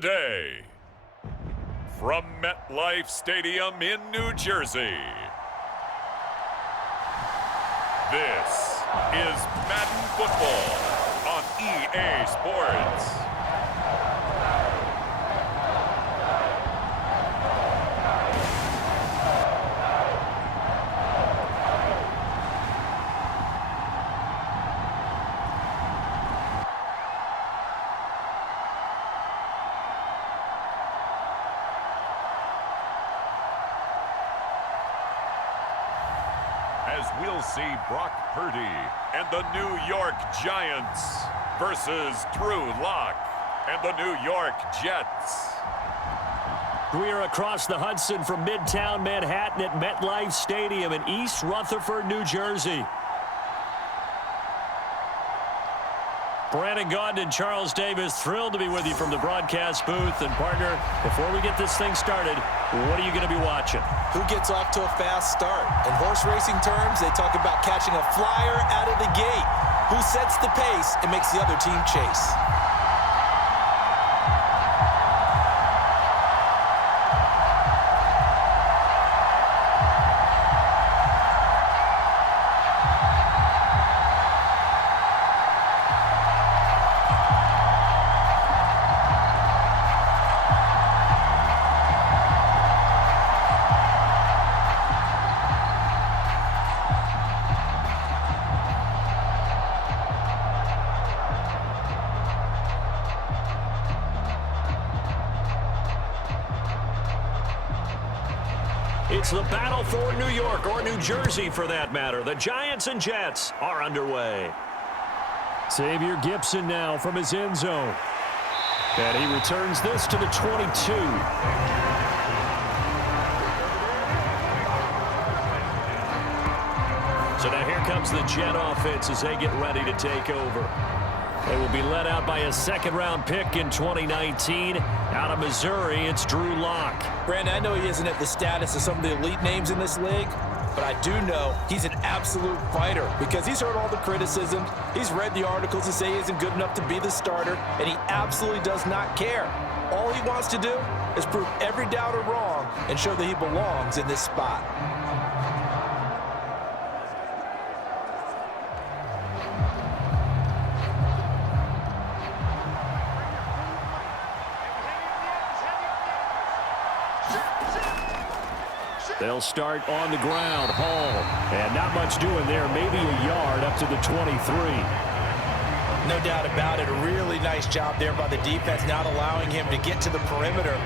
today, from MetLife Stadium in New Jersey, this is Madden Football on EA Sports. As we'll see Brock Purdy and the New York Giants versus Drew Lock and the New York Jets. We are across the Hudson from Midtown Manhattan at MetLife Stadium in East Rutherford, New Jersey. Brandon Gaudin and Charles Davis, thrilled to be with you from the broadcast booth. And partner, before we get this thing started, what are you going to be watching? Who gets off to a fast start? In horse racing terms, they talk about catching a flyer out of the gate. Who sets the pace and makes the other team chase? It's the battle for New York, or New Jersey for that matter. The Giants and Jets are underway. Xavier Gipson now from his end zone. And he returns this to the 22. So now here comes the Jet offense as they get ready to take over. They will be led out by a second-round pick in 2019. Out of Missouri, it's Drew Lock. Brandon, I know he isn't at the status of some of the elite names in this league, but I do know he's an absolute fighter because he's heard all the criticism. He's read the articles that say he isn't good enough to be the starter, and he absolutely does not care. All he wants to do is prove every doubter wrong and show that he belongs in this spot. They'll start on the ground. Hall. And not much doing there. Maybe a yard up to the 23. No doubt about it. A really nice job there by the defense, not allowing him to get to the perimeter.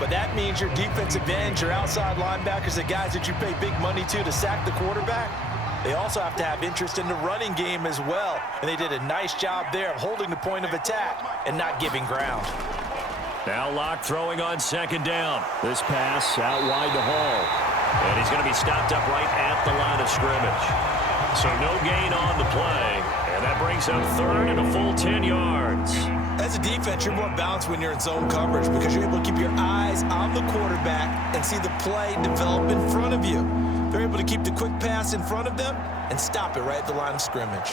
But that means your defensive ends, your outside linebackers, the guys that you pay big money to sack the quarterback, they also have to have interest in the running game as well. And they did a nice job there of holding the point of attack and not giving ground. Now Lock throwing on second down. This pass out wide to Hall. And he's going to be stopped up right at the line of scrimmage. So no gain on the play. And that brings up third and a full 10 yards. As a defense, you're more balanced when you're in zone coverage because you're able to keep your eyes on the quarterback and see the play develop in front of you. They're able to keep the quick pass in front of them and stop it right at the line of scrimmage.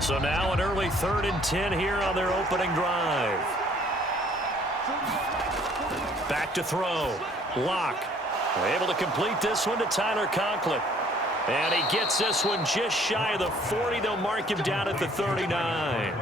So now an early 3rd and 10 here on their opening drive. Back to throw. Lock. Able to complete this one to Tyler Conklin. And he gets this one just shy of the 40. They'll mark him down at the 39.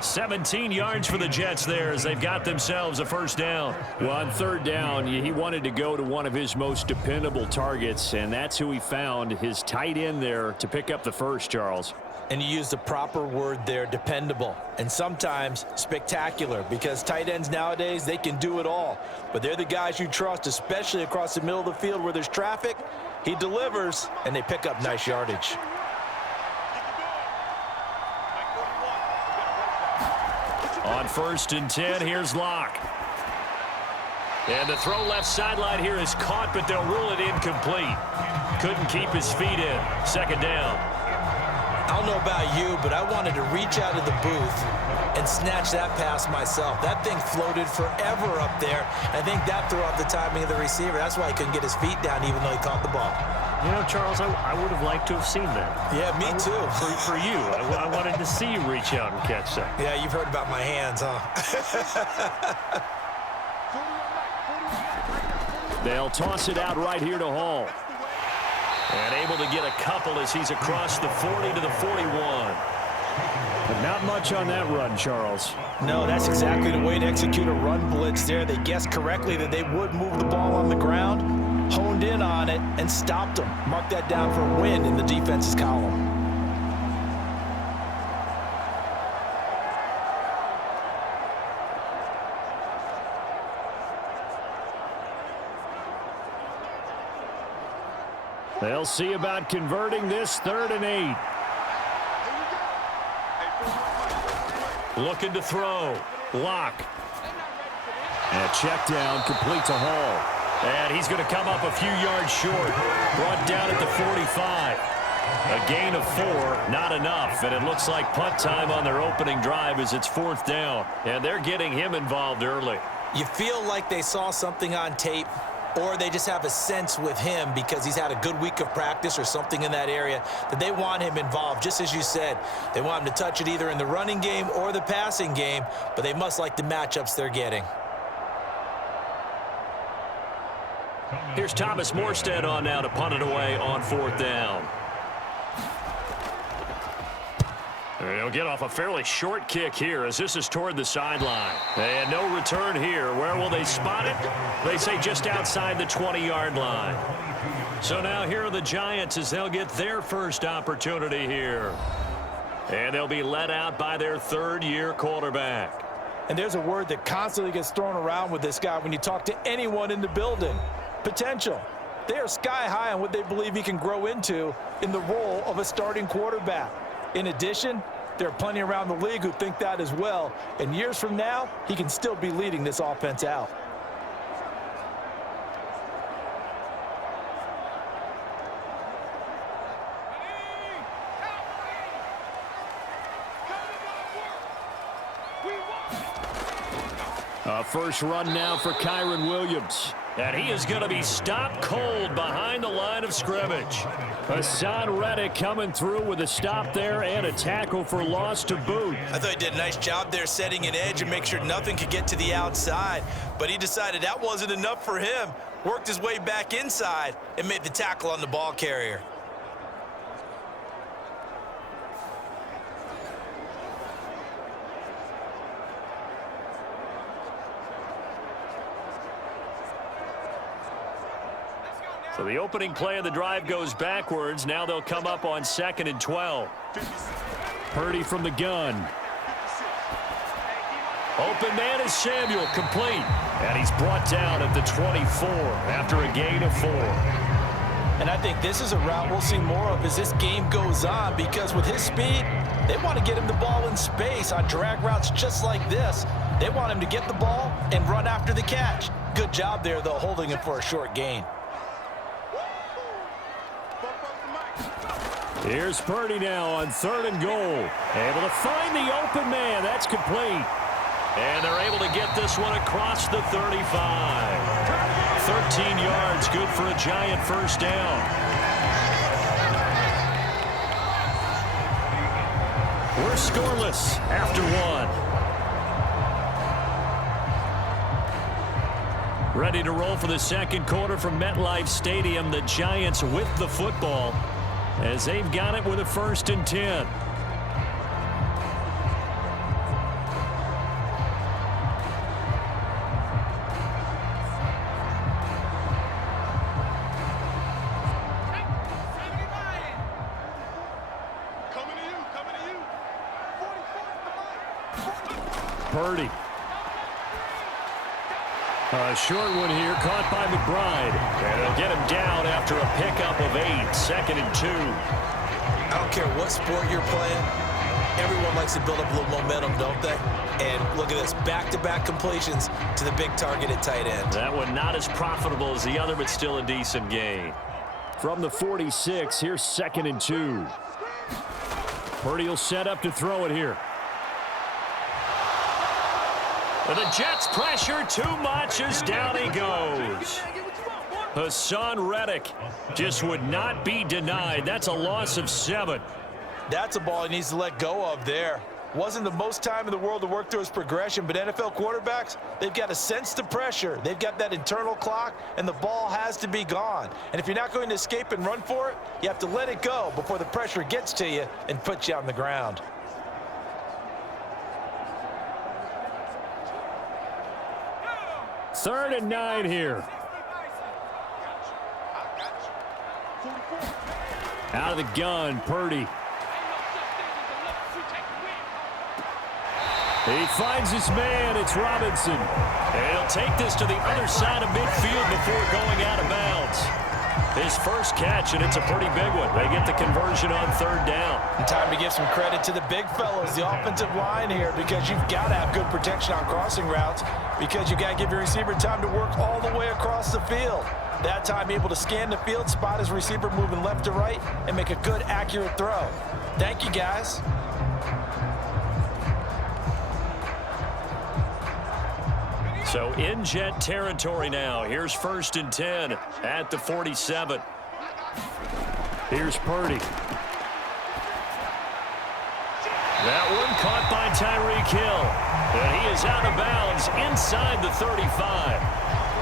17 yards for the Jets there as they've got themselves a first down. Well, on third down, he wanted to go to one of his most dependable targets, and that's who he found, his tight end there, to pick up the first, Charles. And you use the proper word there, dependable, and sometimes spectacular, because tight ends nowadays, they can do it all. But they're the guys you trust, especially across the middle of the field where there's traffic. He delivers, and they pick up nice yardage. On 1st and 10, here's Lock. And the throw left sideline here is caught, but they'll rule it incomplete. Couldn't keep his feet in. Second down. I don't know about you, but I wanted to reach out of the booth and and snatch that pass myself. That thing floated forever up there. I think that threw off the timing of the receiver. That's why he couldn't get his feet down even though he caught the ball. You know, Charles, I would have liked to have seen that. Yeah, me too. For you. I wanted to see you reach out and catch that. Yeah, you've heard about my hands, huh? They'll toss it out right here to Hall. And able to get a couple as he's across the 40 to the 41. But not much on that run, Charles. No, that's exactly the way to execute a run blitz there. They guessed correctly that they would move the ball on the ground, honed in on it, and stopped them. Mark that down for a win in the defense's column. They'll see about converting this 3rd and 8. Looking to throw. Lock. And a check down complete to Hall. And he's going to come up a few yards short. Brought down at the 45. A gain of 4, not enough. And it looks like punt time on their opening drive as it's 4th down. And they're getting him involved early. You feel like they saw something on tape, or they just have a sense with him because he's had a good week of practice or something in that area that they want him involved. Just as you said, they want him to touch it either in the running game or the passing game, but they must like the matchups they're getting. Here's Thomas Morstead on now to punt it away on 4th down. They'll get off a fairly short kick here as this is toward the sideline. And no return here. Where will they spot it? They say just outside the 20-yard line. So now here are the Giants as they'll get their first opportunity here. And they'll be led out by their 3rd-year quarterback. And there's a word that constantly gets thrown around with this guy when you talk to anyone in the building. Potential. They are sky high on what they believe he can grow into in the role of a starting quarterback. In addition, there are plenty around the league who think that as well. And years from now, he can still be leading this offense out. A first run now for Kyron Williams. And he is going to be stopped cold behind the line of scrimmage. Hassan Reddick coming through with a stop there and a tackle for loss to boot. I thought he did a nice job there setting an edge and make sure nothing could get to the outside. But he decided that wasn't enough for him. Worked his way back inside and made the tackle on the ball carrier. So the opening play of the drive goes backwards. Now they'll come up on 2nd and 12. Purdy from the gun. Open man is Samuel, complete. And he's brought down at the 24 after a gain of 4. And I think this is a route we'll see more of as this game goes on, because with his speed, they want to get him the ball in space on drag routes just like this. They want him to get the ball and run after the catch. Good job there, though, holding him for a short gain. Here's Purdy now on 3rd and goal. Able to find the open man. That's complete. And they're able to get this one across the 35. 13 yards, good for a Giant first down. We're scoreless after 1. Ready to roll for the 2nd quarter from MetLife Stadium. The Giants with the football as they've got it with a 1st and 10. Purdy. A short one here, caught by McBride. And they'll get him down after a pickup of 8, 2nd and 2. I don't care what sport you're playing. Everyone likes to build up a little momentum, don't they? And look at this, back-to-back completions to the big target at tight end. That one not as profitable as the other, but still a decent gain. From the 46, here's 2nd and 2. Purdy will set up to throw it here. The Jets pressure too much as down he goes. Hassan Reddick just would not be denied. That's a loss of 7. That's a ball he needs to let go of there. Wasn't the most time in the world to work through his progression, but NFL quarterbacks, they've got to sense the pressure. They've got that internal clock, and the ball has to be gone. And if you're not going to escape and run for it, you have to let it go before the pressure gets to you and puts you on the ground. Third and 9 here. Out of the gun, Purdy. He finds his man. It's Robinson. And he'll take this to the other side of midfield before going out of bounds. His first catch, and it's a pretty big one. They get the conversion on third down. And time to give some credit to the big fellows, the offensive line here, because you've got to have good protection on crossing routes, because you've got to give your receiver time to work all the way across the field. That time able to scan the field, spot his receiver moving left to right, and make a good, accurate throw. Thank you, guys. So in Jet territory now. Here's 1st and 10 at the 47. Here's Purdy. That one caught by Tyreek Hill. And he is out of bounds inside the 35.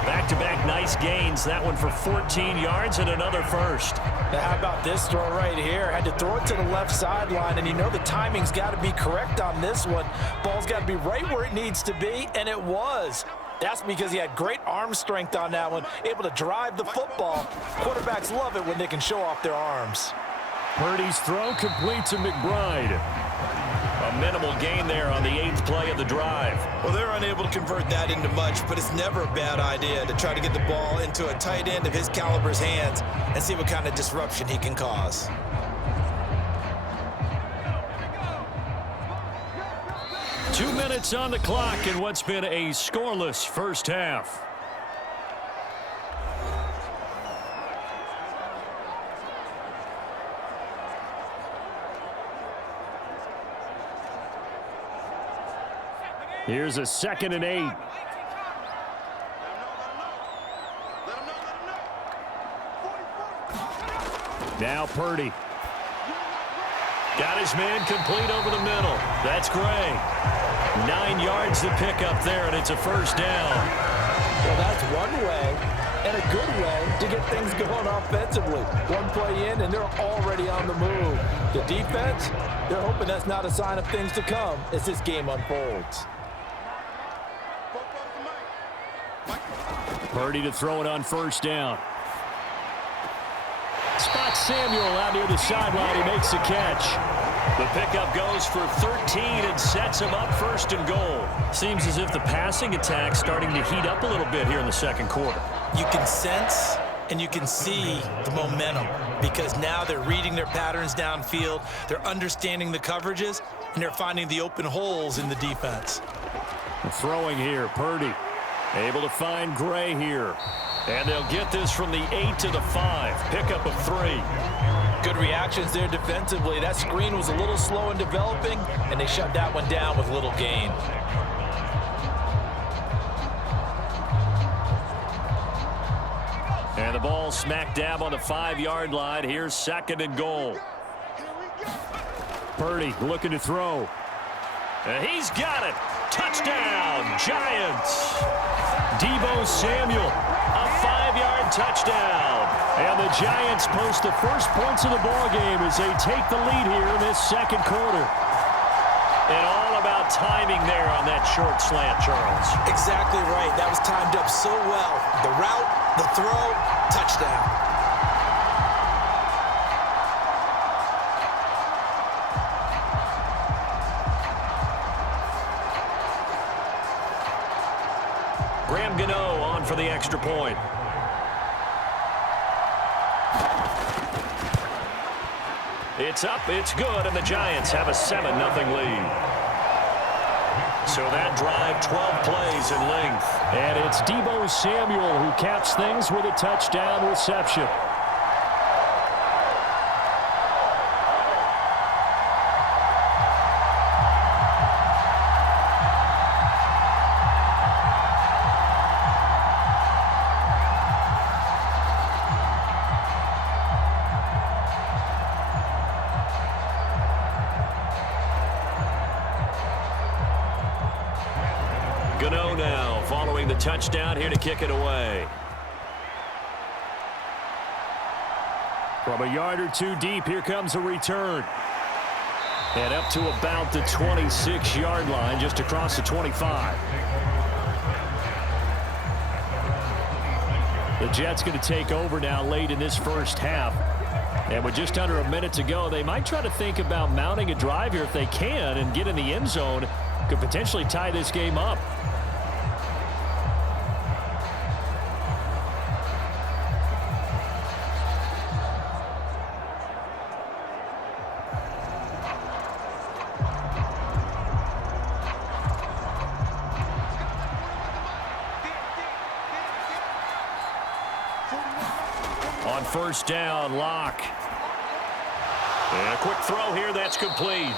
Back-to-back nice gains. That one for 14 yards and another first. Now how about this throw right here? Had to throw it to the left sideline, and you know the timing's got to be correct on this one. Ball's got to be right where it needs to be, and it was. That's because he had great arm strength on that one, able to drive the football. Quarterbacks love it when they can show off their arms. Purdy's throw complete to McBride. A minimal gain there on the 8th play of the drive. Well, they're unable to convert that into much, but it's never a bad idea to try to get the ball into a tight end of his caliber's hands and see what kind of disruption he can cause. Two minutes on the clock in what's been a scoreless first half. Here's a 2nd and 8. Now Purdy. Got his man complete over the middle. That's Gray. 9 yards to pick up there, and it's a first down. Well, that's one way, and a good way, to get things going offensively. One play in, and they're already on the move. The defense, they're hoping that's not a sign of things to come as this game unfolds. Purdy to throw it on first down. Spots Samuel out near the sideline. He makes a catch. The pickup goes for 13 and sets him up 1st and goal. Seems as if the passing attack's starting to heat up a little bit here in the second quarter. You can sense and you can see the momentum because now they're reading their patterns downfield, they're understanding the coverages, and they're finding the open holes in the defense. Throwing here, Purdy. Able to find Gray here. And they'll get this from the 8 to the 5. Pickup of 3. Good reactions there defensively. That screen was a little slow in developing, and they shut that one down with little gain. And the ball smack dab on the 5-yard line. Here's 2nd and goal. Purdy looking to throw. And he's got it. Touchdown, Giants. Deebo Samuel, a 5-yard touchdown. And the Giants post the first points of the ballgame as they take the lead here in this second quarter. And all about timing there on that short slant, Charles. Exactly right. That was timed up so well. The route, the throw, touchdown. Graham Gano on for the extra point. It's up, it's good, and the Giants have a 7-0 lead. So that drive, 12 plays in length. And it's Deebo Samuel who caps things with a touchdown reception. Gano now following the touchdown here to kick it away. From a yard or two deep, here comes a return. And up to about the 26-yard line, just across the 25. The Jets going to take over now late in this first half. And with just under a minute to go, they might try to think about mounting a drive here if they can and get in the end zone. Could potentially tie this game up. On first down, Locke. And a quick throw here, that's complete.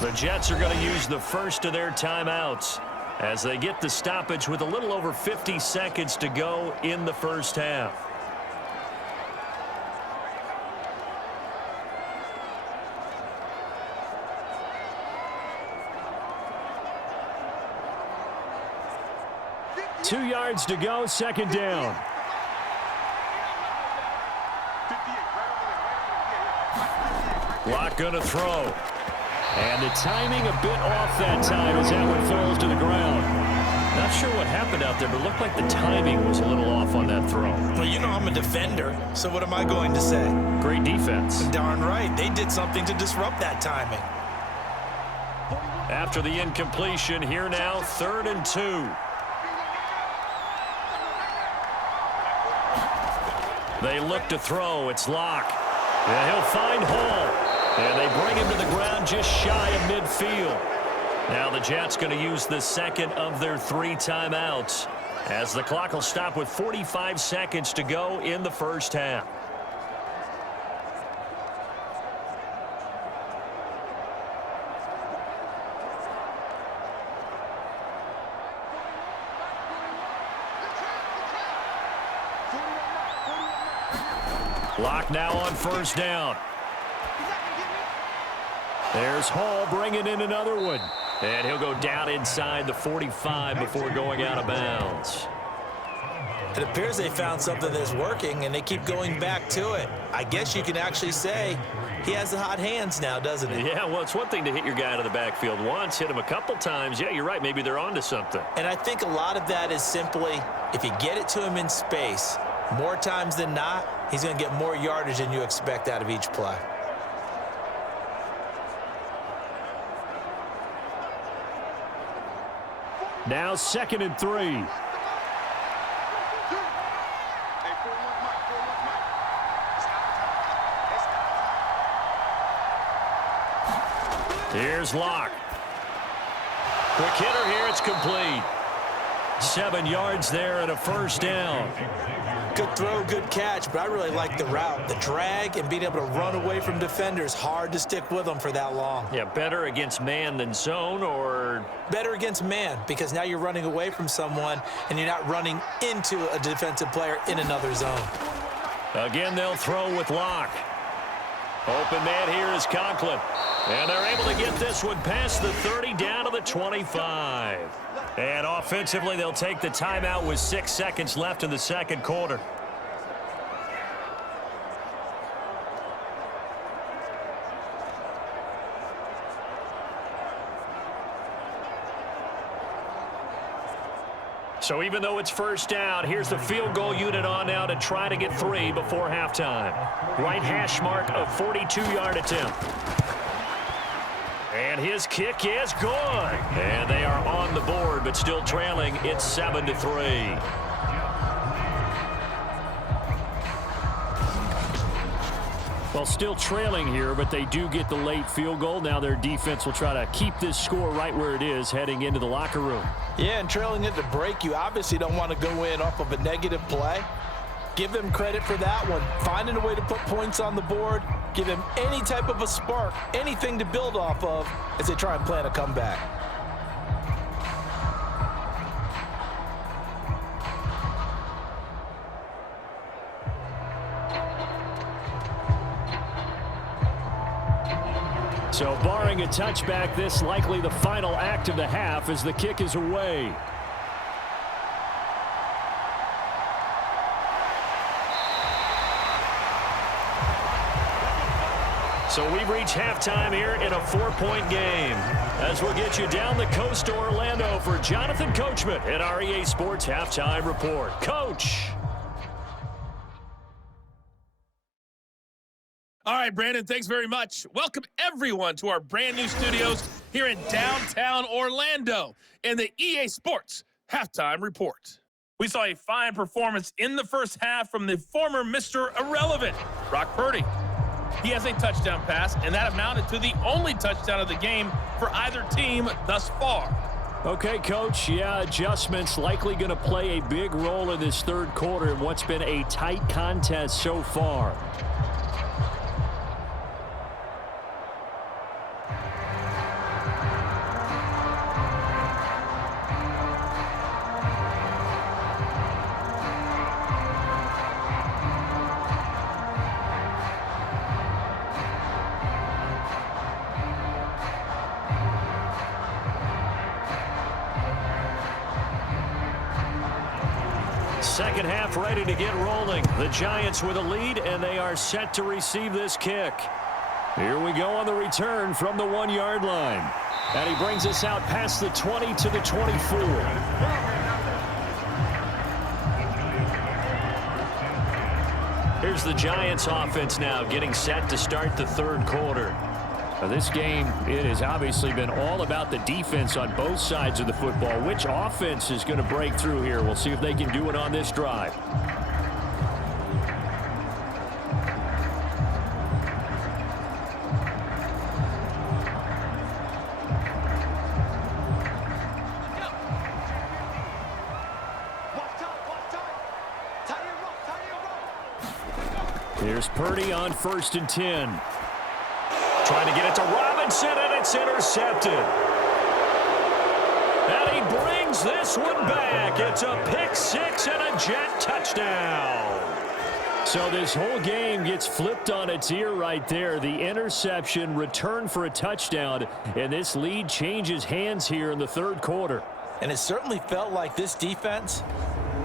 The Jets are going to use the first of their timeouts as they get the stoppage with a little over 50 seconds to go in the first half. Two yards to go, second down. Locke going to throw. And the timing a bit off that time as that one falls to the ground. Not sure what happened out there, but it looked like the timing was a little off on that throw. Well, you know I'm a defender, so what am I going to say? Great defense. Darn right. They did something to disrupt that timing. After the incompletion, here now, 3rd and 2. They look to throw. It's Locke. And he'll find Hall. And they bring him to the ground just shy of midfield. Now the Jets going to use the second of their 3 timeouts as the clock will stop with 45 seconds to go in the first half. Locke now on first down. There's Hall bringing in another one. And he'll go down inside the 45 before going out of bounds. It appears they found something that's working, and they keep going back to it. I guess you can actually say he has the hot hands now, doesn't he? Yeah, well, it's one thing to hit your guy out of the backfield once, hit him a couple times. Yeah, you're right. Maybe they're onto something. And I think a lot of that is simply if you get it to him in space, more times than not, he's going to get more yardage than you expect out of each play. Now 2nd and 3. Here's Locke. Quick hitter here. It's complete. 7 yards there and a first down. Good throw, good catch, but I really like the route. The drag and being able to run away from defenders, hard to stick with them for that long. Yeah, better against man than zone, or? Better against man, because now you're running away from someone and you're not running into a defensive player in another zone. Again, they'll throw with Locke. Open man here is Conklin. And they're able to get this one past the 30 down to the 25. And offensively, they'll take the timeout with 6 seconds left in the second quarter. So even though it's first down, here's the field goal unit on now to try to get 3 before halftime. Right hash mark, a 42-yard attempt. And his kick is good. And they are on the board, but still trailing. It's 7-3. Well, still trailing here, but they do get the late field goal. Now their defense will try to keep this score right where it is heading into the locker room. Yeah, and trailing it to break, you obviously don't want to go in off of a negative play. Give them credit for that one. Finding a way to put points on the board, give them any type of a spark, anything to build off of as they try and plan a comeback. So barring a touchback, this likely the final act of the half as the kick is away. So we've reached halftime here in a 4-point game. As we'll get you down the coast to Orlando for Jonathan Coachman at our EA Sports Halftime Report. Coach. All right, Brandon, thanks very much. Welcome, everyone, to our brand new studios here in downtown Orlando in the EA Sports Halftime Report. We saw a fine performance in the first half from the former Mr. Irrelevant, Brock Purdy. He has a touchdown pass, and that amounted to the only touchdown of the game for either team thus far. Okay, Coach, yeah, adjustments likely going to play a big role in this third quarter in what's been a tight contest so far. Second half ready to get rolling. The Giants with a lead, and they are set to receive this kick. Here we go on the return from the 1-yard line. And he brings us out past the 20 to the 24. Here's the Giants offense now getting set to start the third quarter. Now this game, it has obviously been all about the defense on both sides of the football. Which offense is going to break through here? We'll see if they can do it on this drive. Here's Purdy on 1st and 10. Trying to get it to Robinson, and it's intercepted. And he brings this one back. It's a pick six and a Jet touchdown. So this whole game gets flipped on its ear right there. The interception, return for a touchdown, and this lead changes hands here in the third quarter. And it certainly felt like this defense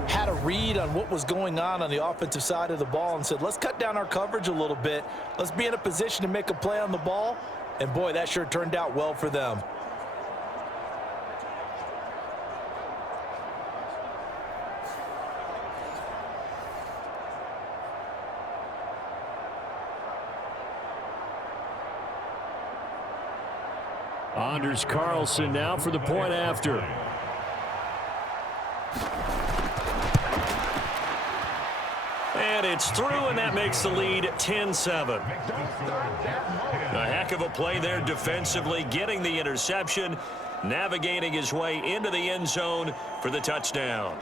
had a read on what was going on the offensive side of the ball and said, let's cut down our coverage a little bit. Let's be in a position to make a play on the ball. And, boy, that sure turned out well for them. Anders Carlson now for the point after. And it's through, and that makes the lead 10-7. A heck of a play there defensively, getting the interception, navigating his way into the end zone for the touchdown.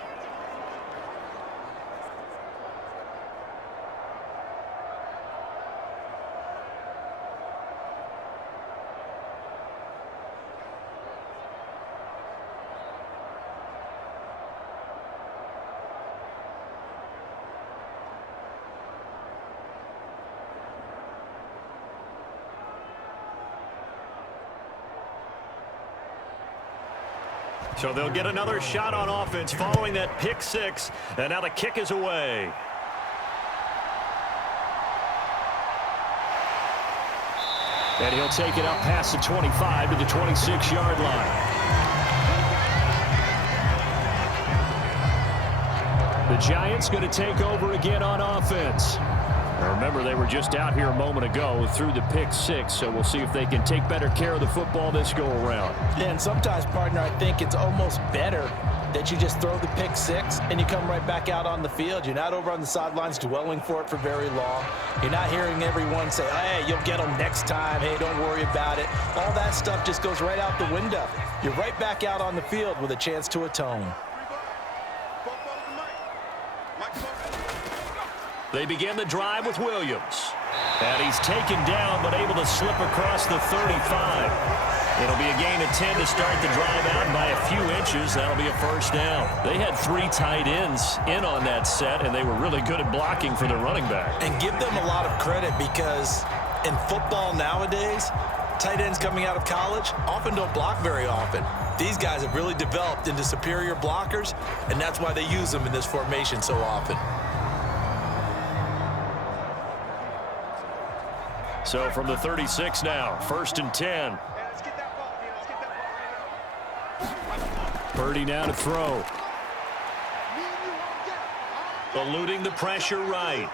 So they'll get another shot on offense following that pick six, and now the kick is away. And he'll take it up past the 25 to the 26-yard line. The Giants going to take over again on offense. Now remember, they were just out here a moment ago through the pick six, so we'll see if they can take better care of the football this go-around. Yeah, and sometimes, partner, I think it's almost better that you just throw the pick six and you come right back out on the field. You're not over on the sidelines dwelling for it for very long. You're not hearing everyone say, hey, you'll get them next time. Hey, don't worry about it. All that stuff just goes right out the window. You're right back out on the field with a chance to atone. They begin the drive with Williams. And he's taken down, but able to slip across the 35. It'll be a gain of 10 to start the drive out by a few inches. That'll be a first down. They had 3 tight ends in on that set, and they were really good at blocking for their running back. And give them a lot of credit because in football nowadays, tight ends coming out of college often don't block very often. These guys have really developed into superior blockers, and that's why they use them in this formation so often. So from the 36 now, 1st and 10. Purdy now to throw. Eluding the pressure right.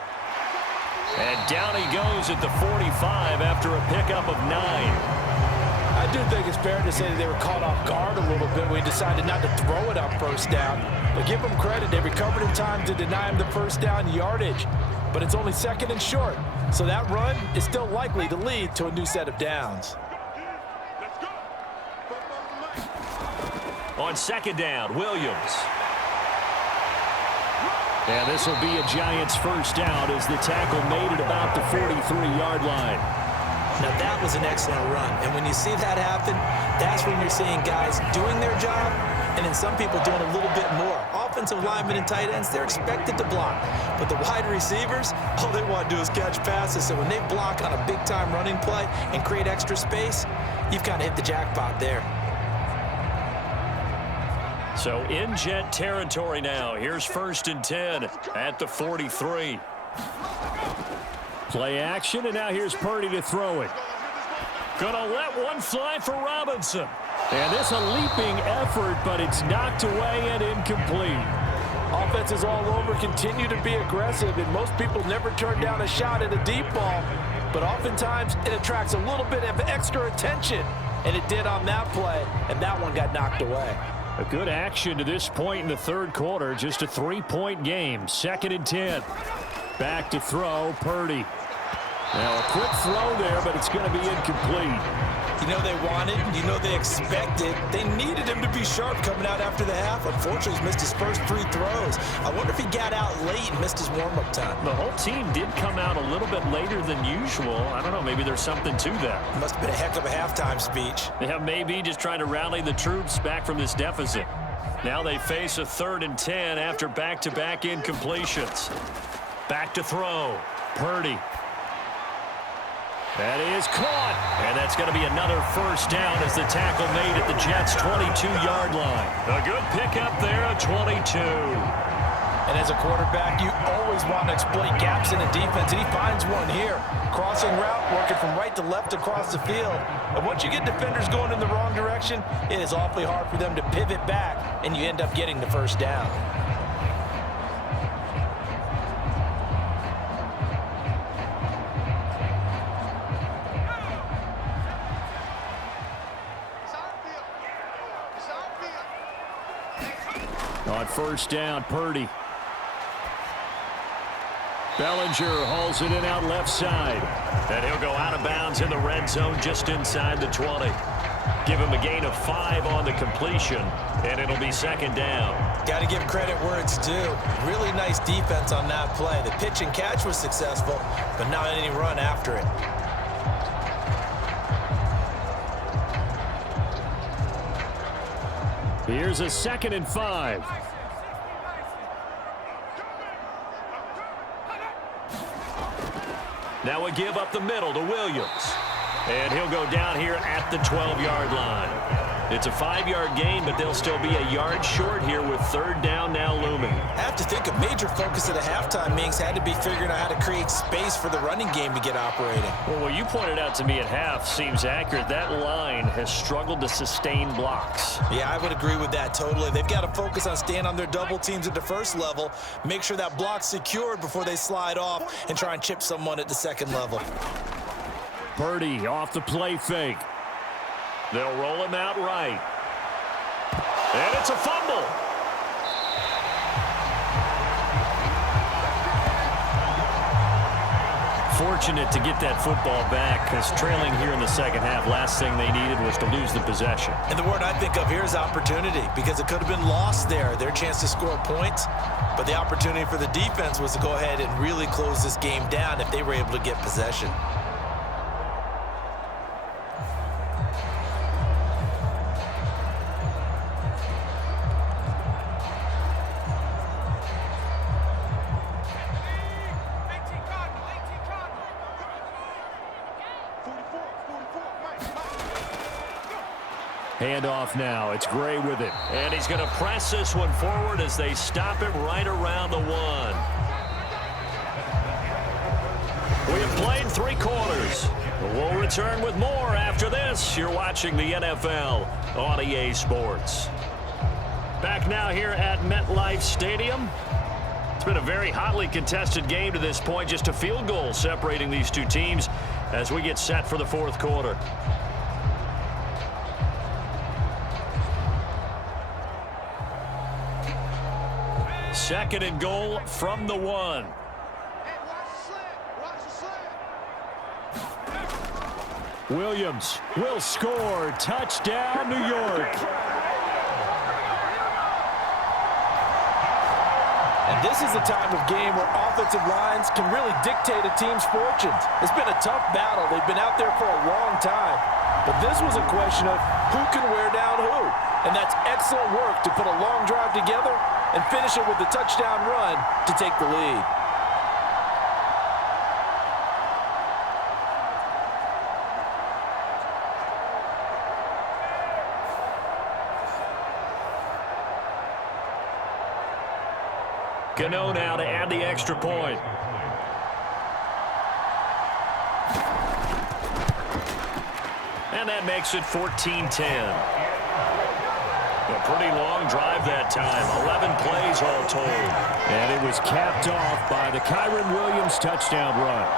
And down he goes at the 45 after a pickup of 9. I do think it's fair to say that they were caught off guard a little bit when he decided not to throw it on 1st down. But give them credit. They recovered in time to deny him the 1st down yardage. But it's only 2nd and short. So that run is still likely to lead to a new set of downs. On 2nd down, Williams. And this will be a Giants 1st down as the tackle made at about the 43-yard line. Now that was an excellent run, and when you see that happen, that's when you're seeing guys doing their job, and then some people doing a little bit more. Offensive linemen and tight ends, they're expected to block, but the wide receivers, all they want to do is catch passes, so when they block on a big-time running play and create extra space, you've kind of hit the jackpot there. So in Jet territory now. Here's 1st and 10 at the 43. Play action, and now here's Purdy to throw it. Gonna let one fly for Robinson. And this a leaping effort, but it's knocked away and incomplete. Offenses all over continue to be aggressive, and most people never turn down a shot at a deep ball. But oftentimes, it attracts a little bit of extra attention. And it did on that play, and that one got knocked away. A good action to this point in the 3rd quarter. Just a 3-point game. 2nd and 10. Back to throw, Purdy. Now a quick throw there, but it's going to be incomplete. You know they wanted, you know they expected. They needed him to be sharp coming out after the half. Unfortunately, he's missed his first 3 throws. I wonder if he got out late and missed his warm-up time. The whole team did come out a little bit later than usual. I don't know, maybe there's something to that. Must have been a heck of a halftime speech. Yeah, maybe just trying to rally the troops back from this deficit. Now they face a 3rd and 10 after back-to-back incompletions. Back to throw, Purdy. That is caught, and that's going to be another 1st down as the tackle made at the Jets' 22-yard line. A good pickup there at 22. And as a quarterback, you always want to exploit gaps in the defense, and he finds one here. Crossing route, working from right to left across the field. And once you get defenders going in the wrong direction, it is awfully hard for them to pivot back, and you end up getting the 1st down. On 1st down, Purdy. Bellinger hauls it in out left side. And he'll go out of bounds in the red zone just inside the 20. Give him a gain of 5 on the completion, and it'll be 2nd down. Got to give credit where it's due. Really nice defense on that play. The pitch and catch was successful, but not any run after it. Here's a 2nd and 5. Now a give up the middle to Williams. And he'll go down here at the 12-yard line. It's a 5-yard gain, but they'll still be a yard short here with 3rd down now looming. I have to think a major focus of the halftime meetings had to be figuring out how to create space for the running game to get operating. Well, what you pointed out to me at half seems accurate. That line has struggled to sustain blocks. Yeah, I would agree with that totally. They've got to focus on staying on their double teams at the 1st level, make sure that block's secured before they slide off and try and chip someone at the 2nd level. Purdy off the play fake. They'll roll him out right. And it's a fumble. Fortunate to get that football back, because trailing here in the 2nd half, last thing they needed was to lose the possession. And the word I think of here is opportunity, because it could have been lost there, their chance to score points. But the opportunity for the defense was to go ahead and really close this game down if they were able to get possession. Handoff now. It's Gray with it. And he's going to press this one forward as they stop him right around the 1. We have played 3 quarters. We'll return with more after this. You're watching the NFL on EA Sports. Back now here at MetLife Stadium. It's been a very hotly contested game to this point. Just a field goal separating these two teams as we get set for the 4th quarter. Second and goal from the 1. Williams will score. Touchdown, New York. And this is the time of game where offensive lines can really dictate a team's fortunes. It's been a tough battle. They've been out there for a long time. But this was a question of who can wear down who. And that's excellent work to put a long drive together and finish it with a touchdown run to take the lead. Gano now to add the extra point. And that makes it 14-10. A pretty long drive that time. 11 plays all told. And it was capped off by the Kyren Williams touchdown run.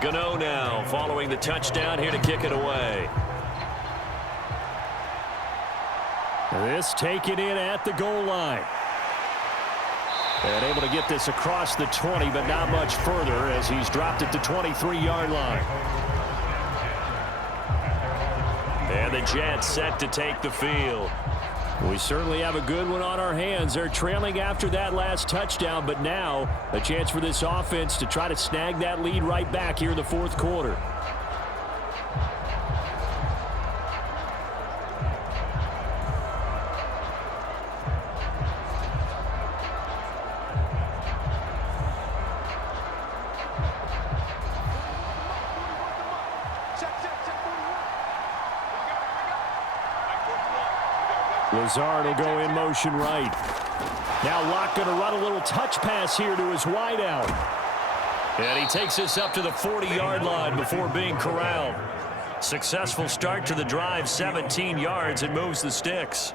Gano now following the touchdown here to kick it away. This taken in at the goal line. And able to get this across the 20, but not much further as he's dropped it to 23-yard line. And the Jets set to take the field. We certainly have a good one on our hands. They're trailing after that last touchdown, but now a chance for this offense to try to snag that lead right back here in the 4th quarter. Lazard will go in motion right. Now Locke going to run a little touch pass here to his wideout. And he takes this up to the 40-yard line before being corralled. Successful start to the drive, 17 yards, and moves the sticks.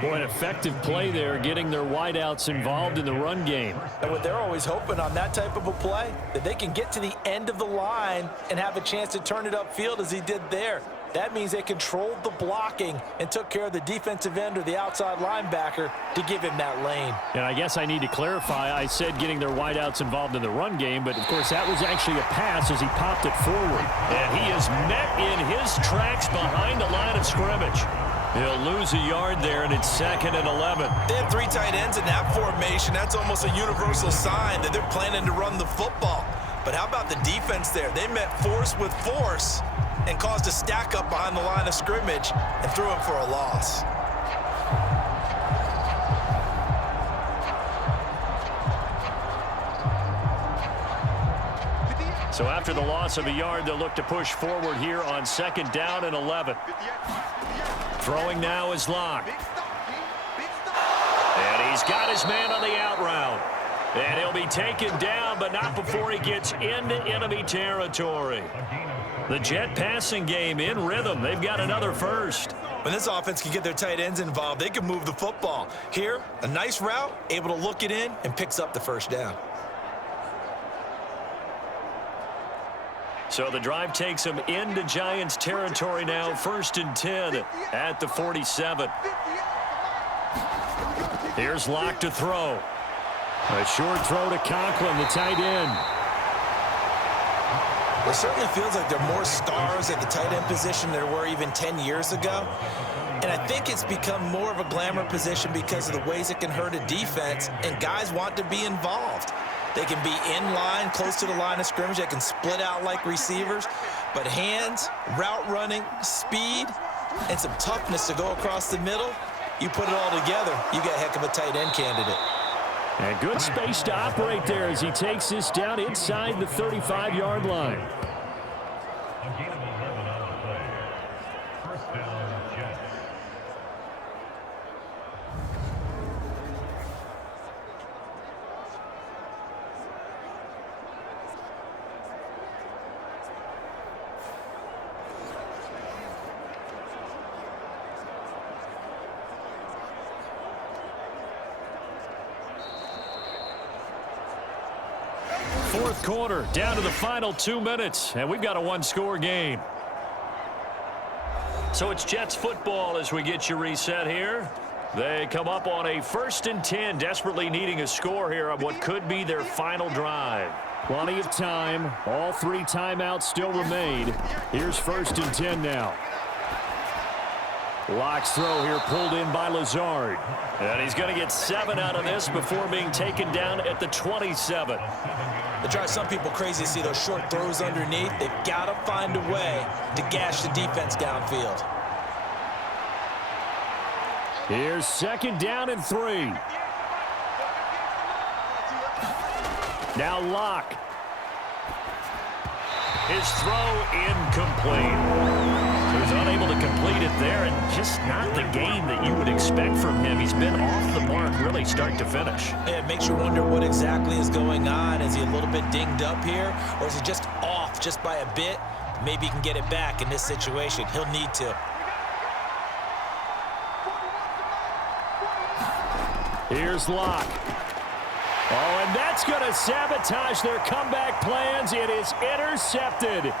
Boy, an effective play there, getting their wideouts involved in the run game. And what they're always hoping on that type of a play, that they can get to the end of the line and have a chance to turn it upfield as he did there. That means they controlled the blocking and took care of the defensive end or the outside linebacker to give him that lane. And I guess I need to clarify, I said getting their wideouts involved in the run game, but of course that was actually a pass as he popped it forward. And he is met in his tracks behind the line of scrimmage. He'll lose a yard there, and it's 2nd and 11. They have 3 tight ends in that formation. That's almost a universal sign that they're planning to run the football. But how about the defense there? They met force with force and caused a stack up behind the line of scrimmage and threw him for a loss. So after the loss of a yard, they'll look to push forward here on 2nd down and 11. Throwing now is Locke. And he's got his man on the out route. And he'll be taken down, but not before he gets into enemy territory. The Jet passing game in rhythm. They've got another first. When this offense can get their tight ends involved, they can move the football. Here, a nice route, able to look it in, and picks up the first down. So the drive takes them into Giants territory now. 1st and 10 at the 47. Here's Locke to throw. A short throw to Conklin, the tight end. It certainly feels like there are more stars at the tight end position than there were even 10 years ago. And I think it's become more of a glamour position because of the ways it can hurt a defense, and guys want to be involved. They can be in line, close to the line of scrimmage. They can split out like receivers. But hands, route running, speed, and some toughness to go across the middle. You put it all together, you got a heck of a tight end candidate. And good space to operate there as he takes this down inside the 35-yard line. Fourth quarter, down to the final 2 minutes, and we've got a one-score game. So it's Jets football as we get you reset here. They come up on a 1st and 10, desperately needing a score here on what could be their final drive. Plenty of time. All 3 timeouts still remain. Here's 1st and 10 now. Lock's throw here pulled in by Lazard. And he's going to get 7 out of this before being taken down at the 27. It drives some people crazy to see those short throws underneath. They've got to find a way to gash the defense downfield. Here's 2nd down and 3. Now Lock. His throw incomplete. So he's unable to complete it there, and just not the game that you would expect from him. He's been off the mark really start to finish. Yeah, it makes you wonder what exactly is going on. Is he a little bit dinged up here, or is he just off just by a bit? Maybe he can get it back in this situation. He'll need to. Here's Lock. Oh, and that's going to sabotage their comeback plans. It is intercepted.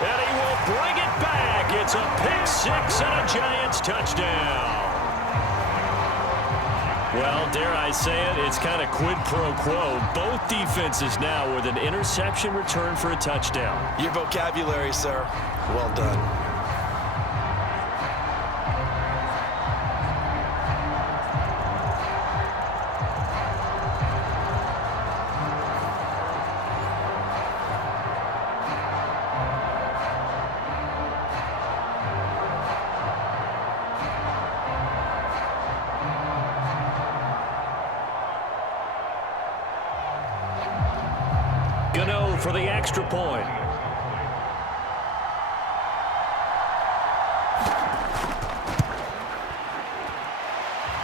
And he will bring it back. It's a pick-6 and a Giants touchdown. Well, dare I say it, it's kind of quid pro quo. Both defenses now with an interception return for a touchdown. Your vocabulary, sir. Well done. Gano for the extra point.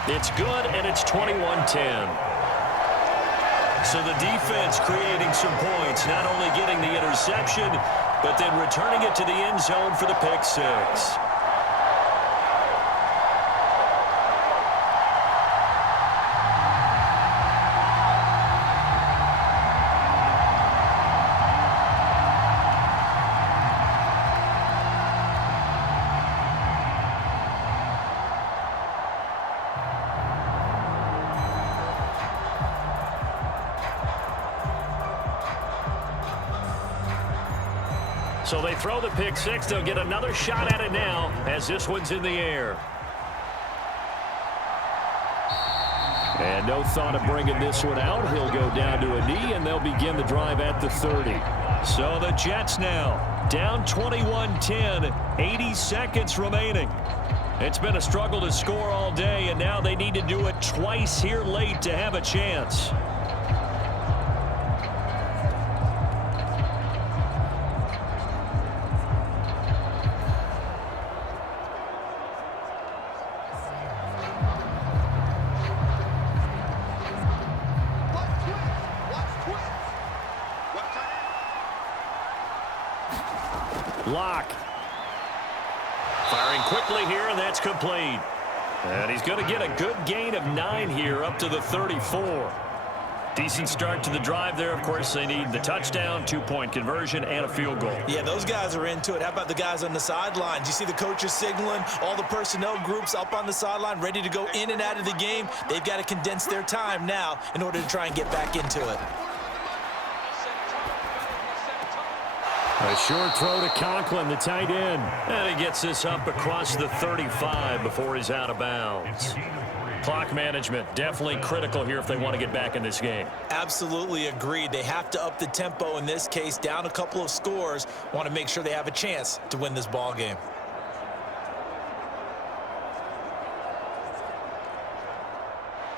It's good, and it's 21-10. So the defense creating some points, not only getting the interception, but then returning it to the end zone for the pick-6. So they throw the pick-6. They'll get another shot at it now as this one's in the air. And no thought of bringing this one out. He'll go down to a knee, and they'll begin the drive at the 30. So the Jets now down 21-10, 80 seconds remaining. It's been a struggle to score all day, and now they need to do it twice here late to have a chance. Lock. Firing quickly here, and that's complete. And he's going to get a good gain of 9 here up to the 34. Decent start to the drive there. Of course, they need the touchdown, 2-point conversion, and a field goal. Yeah, those guys are into it. How about the guys on the sidelines? You see the coaches signaling, all the personnel groups up on the sideline ready to go in and out of the game. They've got to condense their time now in order to try and get back into it. A short throw to Conklin, the tight end. And he gets this up across the 35 before he's out of bounds. Clock management, definitely critical here if they want to get back in this game. Absolutely agreed. They have to up the tempo in this case, down a couple of scores. Want to make sure they have a chance to win this ball game.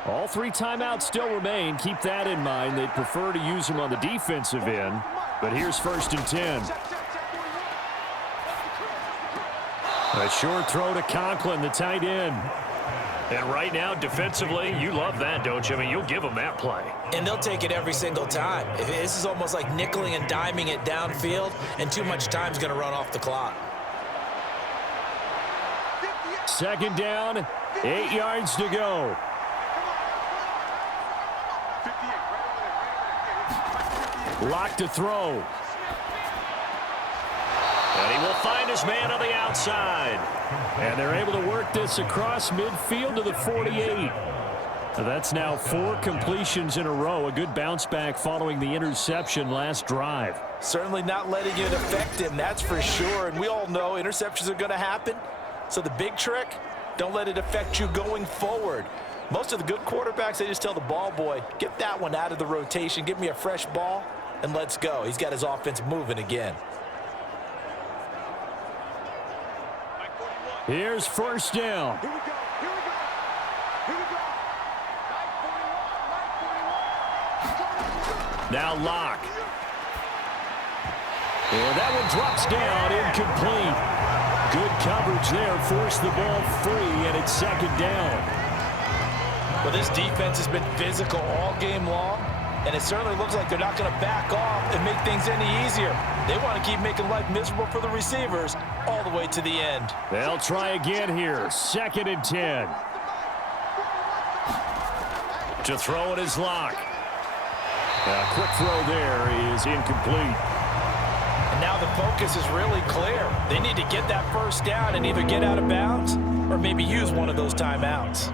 All 3 timeouts still remain. Keep that in mind. They'd prefer to use them on the defensive end. But here's 1st and 10. A short throw to Conklin, the tight end. And right now, defensively, you love that, don't you? I mean, you'll give them that play. And they'll take it every single time. This is almost like nickeling and diming it downfield, and too much time's going to run off the clock. 2nd down, 8 yards to go. Lock to throw. And he will find his man on the outside. And they're able to work this across midfield to the 48. That's now 4 completions in a row. A good bounce back following the interception last drive. Certainly not letting it affect him, that's for sure. And we all know interceptions are going to happen. So the big trick, don't let it affect you going forward. Most of the good quarterbacks, they just tell the ball boy, get that one out of the rotation, give me a fresh ball, and let's go. He's got his offense moving again. Here's 1st down. Here we go. Here we go. Here we go. Now Locke. And that one drops down, incomplete. Good coverage there, forced the ball free, and it's 2nd down. Well, this defense has been physical all game long, and it certainly looks like they're not going to back off and make things any easier. They want to keep making life miserable for the receivers all the way to the end. They'll try again here, 2nd and 10. To throw it is Locke. A quick throw there is incomplete. And now the focus is really clear. They need to get that 1st down and either get out of bounds or maybe use one of those timeouts.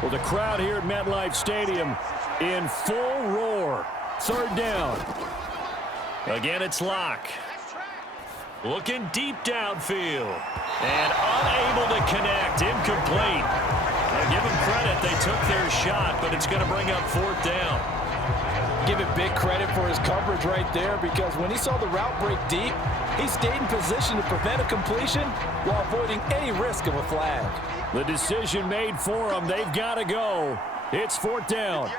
Well, the crowd here at MetLife Stadium in full roar. 3rd down. Again, it's Locke. Looking deep downfield. And unable to connect. Incomplete. Now give them credit. They took their shot, but it's going to bring up 4th down. Give it big credit for his coverage right there, because when he saw the route break deep, he stayed in position to prevent a completion while avoiding any risk of a flag. The decision made for them. They've got to go. It's 4th down.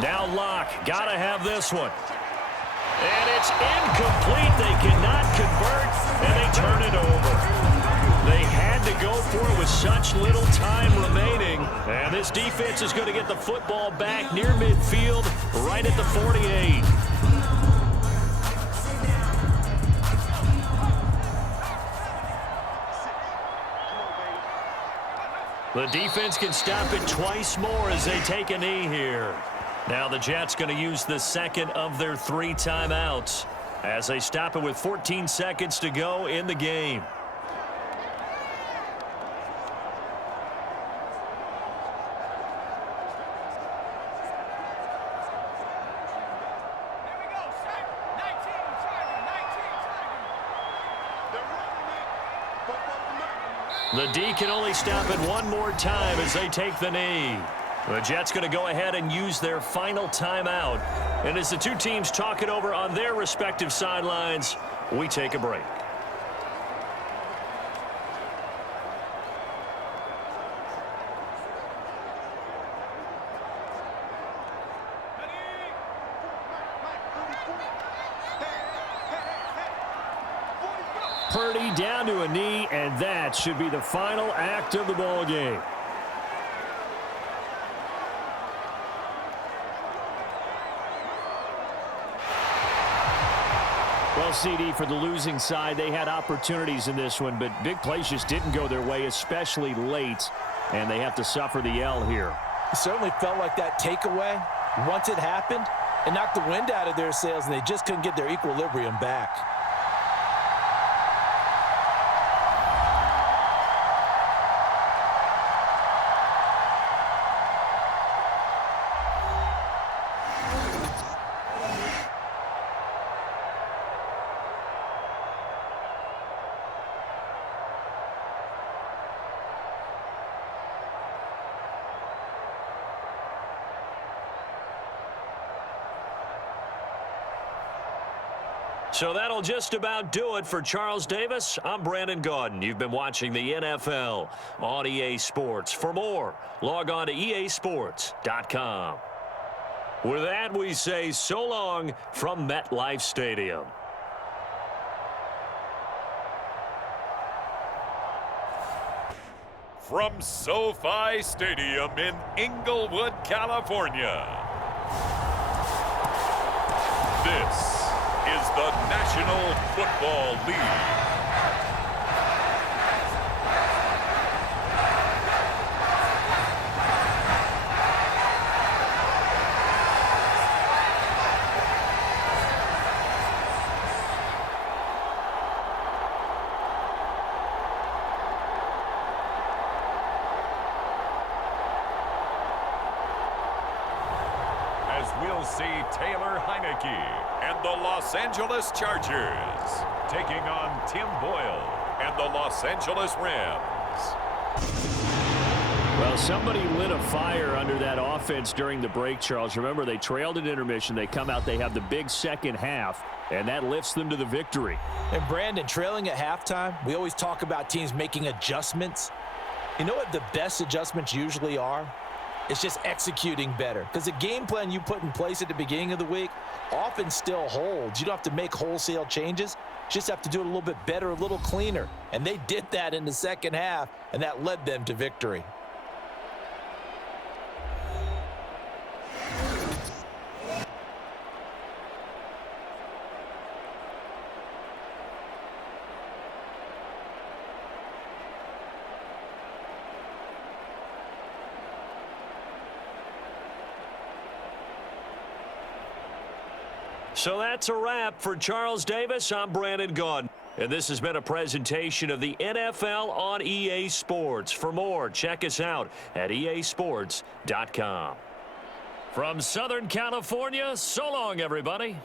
Now Locke, got to have this one. And it's incomplete. They cannot convert, and they turn it over. They had to go for it with such little time remaining. And this defense is going to get the football back near midfield, right at the 48. The defense can stop it twice more as they take a knee here. Now the Jets going to use the 2nd of their 3 timeouts as they stop it with 14 seconds to go in the game. The D can only stop it one more time as they take the knee. The Jets going to go ahead and use their final timeout. And as the two teams talk it over on their respective sidelines, we take a break. Purdy down to a knee, and that should be the final act of the ball game. Well, CD, for the losing side, they had opportunities in this one, but big plays just didn't go their way, especially late, and they have to suffer the L here. It certainly felt like that takeaway, once it happened, it knocked the wind out of their sails, and they just couldn't get their equilibrium back. So that'll just about do it for Charles Davis. I'm Brandon Gaudin. You've been watching the NFL on EA Sports. For more, log on to easports.com. With that, we say so long from MetLife Stadium. From SoFi Stadium in Inglewood, California, this is the National Football League. As we'll see Taylor Heineke and the Los Angeles Chargers taking on Tim Boyle and the Los Angeles Rams. Well, somebody lit a fire under that offense during the break, Charles. Remember, they trailed at intermission. They come out, they have the big second half, and that lifts them to the victory. And Brandon, trailing at halftime, we always talk about teams making adjustments. You know what the best adjustments usually are? It's just executing better. Because the game plan you put in place at the beginning of the week often still holds. You don't have to make wholesale changes. You just have to do it a little bit better, a little cleaner. And they did that in the second half, and that led them to victory. So that's a wrap for Charles Davis. I'm Brandon Gaudin. And this has been a presentation of the NFL on EA Sports. For more, check us out at easports.com. From Southern California, so long, everybody.